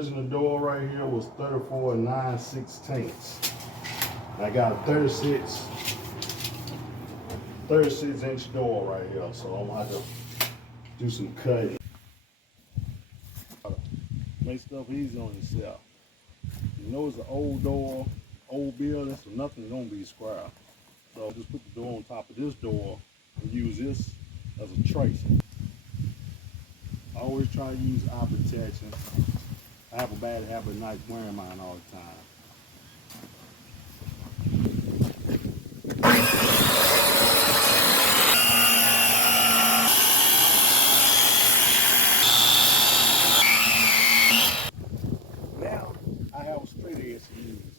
original door right here was 34 9/16. I got a 36-inch door right here, so I'm gonna have to do some cutting. Make stuff easy on yourself. You know it's an old door, old building, so nothing's gonna be square. So just put the door on top of this door and use this as a tracer. I always try to use eye protection. I have a bad habit of not wearing mine all the time. Now I have a straight edge to use.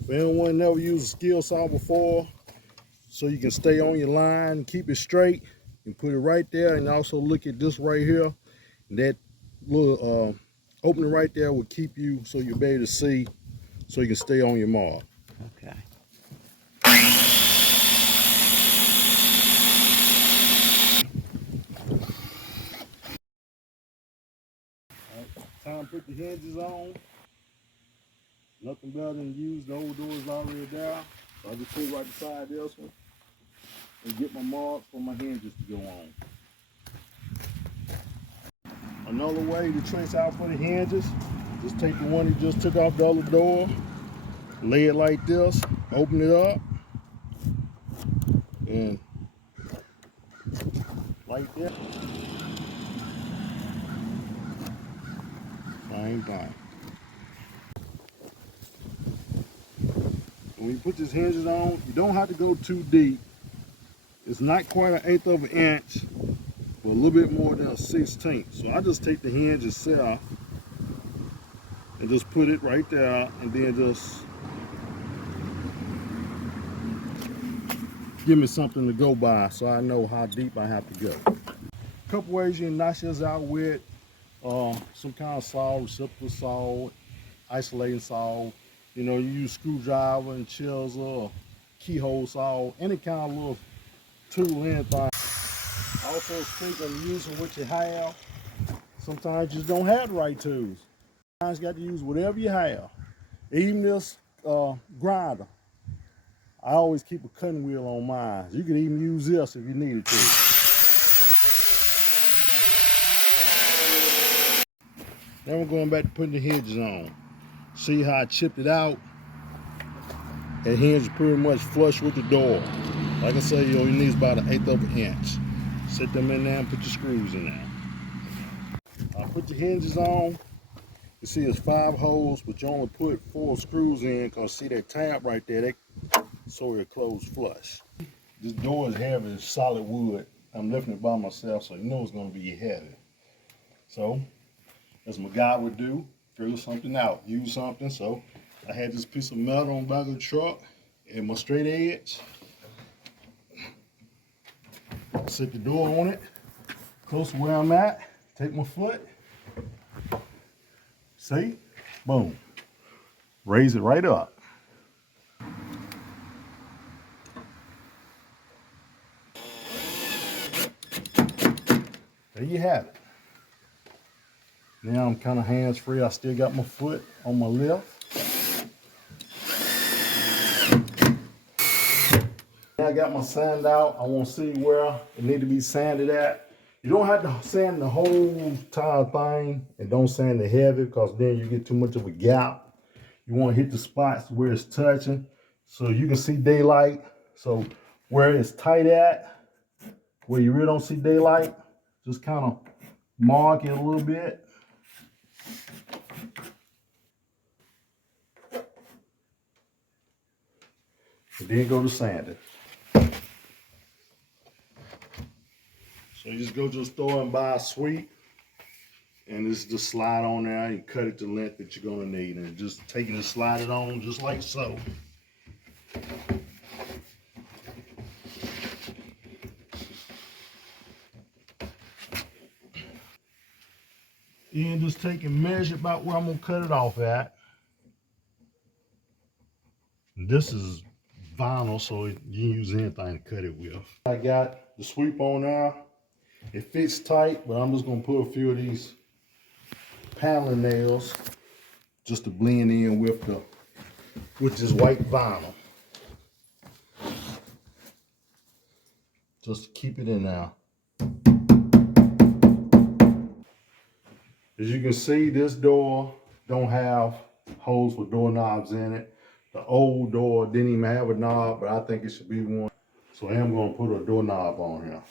If anyone never used a skill saw before, so you can stay on your line and keep it straight, you put it right there, and also look at this right here. That little opening right there will keep you so you'll be able to see, so you can stay on your mark. Okay. Time to put the hinges on. Nothing better than use the old doors already there. So I just put it right beside this one and get my marks for my hinges to go on. Another way to trace out for the hinges, just take the one you just took off the other door, lay it like this, open it up, and like that. Same thing. When you put these hinges on, you don't have to go too deep. It's not quite 1/8 of an inch, but a little bit more than a 16th. So I just take the hinge itself and just put it right there, and then just give me something to go by so I know how deep I have to go. A couple ways you can knock this out with some kind of saw, reciprocal saw, isolating saw. You know, you use screwdriver and chisel or keyhole saw, any kind of little tool, anything. Also speak on using what you have. Sometimes you just don't have the right tools. Sometimes you got to use whatever you have. Even this grinder. I always keep a cutting wheel on mine. You can even use this if you needed to. Then we're going back to putting the hinges on. See how I chipped it out? That hinge is pretty much flush with the door. Like I say, you need about 1/8 of an inch. Set them in there and put your screws in there. Put your hinges on. You see it's 5 holes, but you only put 4 screws in because see that tab right there, so it close flush. This door is heavy, it's solid wood. I'm lifting it by myself, so you know it's gonna be heavy. So, as my guy would do, figure something out, use something. So I had this piece of metal on the back of the truck and my straight edge. Set the door on it, close to where I'm at, take my foot, see, boom, raise it right up. There you have it. Now I'm kind of hands-free. I still got my foot on my lift. Now I got my sand out. I want to see where it need to be sanded at. You don't have to sand the whole entire thing, and don't sand it heavy because then you get too much of a gap. You want to hit the spots where it's touching so you can see daylight. So where it's tight at, where you really don't see daylight, just kind of mark it a little bit. And then go to sanding. So you just go to the store and buy a sweep, and this just slide on there and cut it to the length that you're gonna need, and just take it and slide it on just like so. And just take and measure about where I'm gonna cut it off at. This is vinyl, so you can use anything to cut it with. I got the sweep on there. It fits tight, but I'm just gonna put a few of these paneling nails just to blend in with this white vinyl. Just to keep it in there. As you can see, this door don't have holes for doorknobs in it. The old door didn't even have a knob, but I think it should be one. So I am gonna put a doorknob on here.